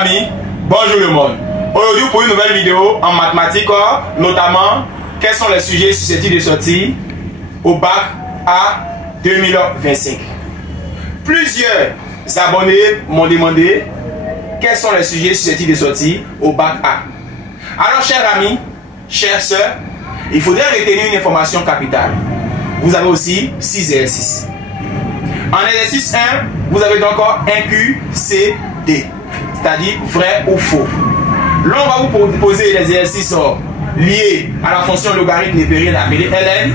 Amis, bonjour le monde. Aujourd'hui pour une nouvelle vidéo en mathématiques, notamment quels sont les sujets susceptibles de sortir au bac A 2025. Plusieurs abonnés m'ont demandé quels sont les sujets susceptibles de sortir au bac A. Alors chers amis, chères sœurs, il faudrait retenir une information capitale. Vous avez aussi 6 exercices. En exercice 1, vous avez donc un QCD, c'est-à-dire vrai ou faux. Là, on va vous proposer les exercices liés à la fonction logarithme népérienne appelée Ln,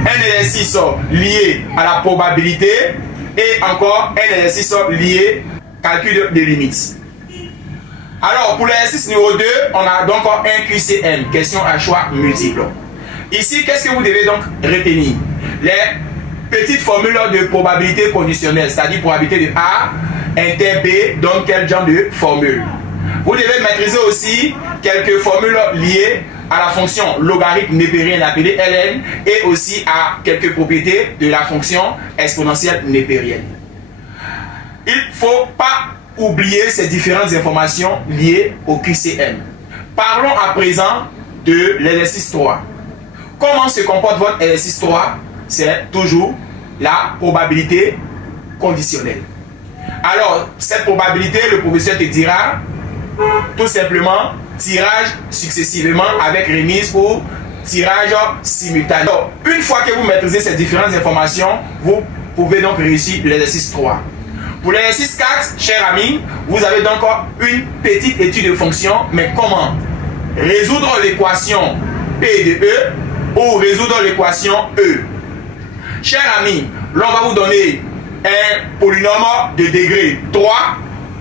un exercice lié à la probabilité et encore un exercice lié au calcul de limites. Alors, pour l'exercice numéro 2, on a donc un QCM, question à choix multiple. Ici, qu'est-ce que vous devez donc retenir? Les petites formules de probabilité conditionnelle, c'est-à-dire probabilité de A inter B donne quel genre de formule. Vous devez maîtriser aussi quelques formules liées à la fonction logarithme népérienne appelée Ln et aussi à quelques propriétés de la fonction exponentielle népérienne. Il ne faut pas oublier ces différentes informations liées au QCM. Parlons à présent de l'exercice 3. Comment se comporte votre exercice 3? C'est toujours la probabilité conditionnelle. Alors, cette probabilité, le professeur te dira tout simplement tirage successivement avec remise ou tirage simultané. Alors, une fois que vous maîtrisez ces différentes informations, vous pouvez donc réussir l'exercice 3. Pour l'exercice 4, chers amis, vous avez donc une petite étude de fonction, mais comment résoudre l'équation P de E ou résoudre l'équation E. Chers amis, là on va vous donner un polynôme de degré 3,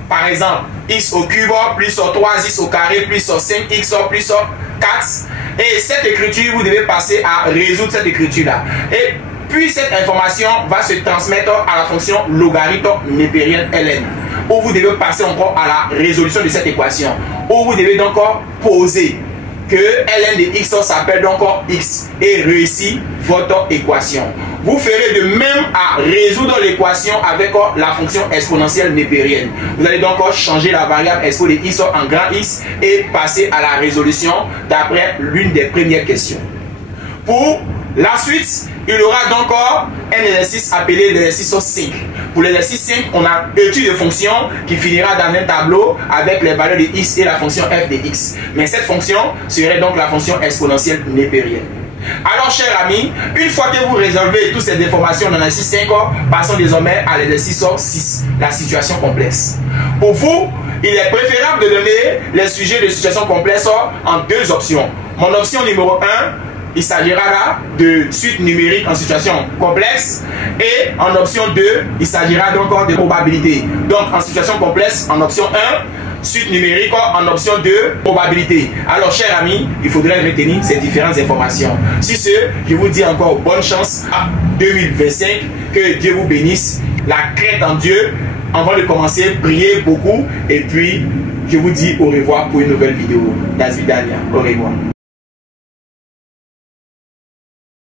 par exemple x au cube plus 3x au carré plus 5x plus 4. Et cette écriture, vous devez passer à résoudre cette écriture là. Et puis cette information va se transmettre à la fonction logarithme népérienne Ln, où vous devez passer encore à la résolution de cette équation, où vous devez donc poser que Ln de x s'appelle donc x et réussir votre équation. Vous ferez de même à résoudre l'équation avec la fonction exponentielle népérienne. Vous allez donc changer la variable expo de x en grand X et passer à la résolution d'après l'une des premières questions. Pour la suite, il y aura donc un exercice appelé l'exercice 5. Pour l'exercice 5, on a étude de fonction qui finira dans un tableau avec les valeurs de x et la fonction f de x. Mais cette fonction serait donc la fonction exponentielle népérienne. Alors, chers amis, une fois que vous résolvez toutes ces informations dans l'exercice 5, passons désormais à l'exercice 6, la situation complexe. Pour vous, il est préférable de donner les sujets de situation complexe en deux options. Mon option numéro 1, il s'agira là de suite numérique en situation complexe. Et en option 2, il s'agira donc de probabilité. Donc en situation complexe, en option 1, suite numérique en option 2, probabilité. Alors chers amis, il faudrait retenir ces différentes informations. Sur ce, je vous dis encore bonne chance à 2025. Que Dieu vous bénisse. La crainte en Dieu. Avant de commencer, priez beaucoup. Et puis, je vous dis au revoir pour une nouvelle vidéo. Das Vidania. Au revoir.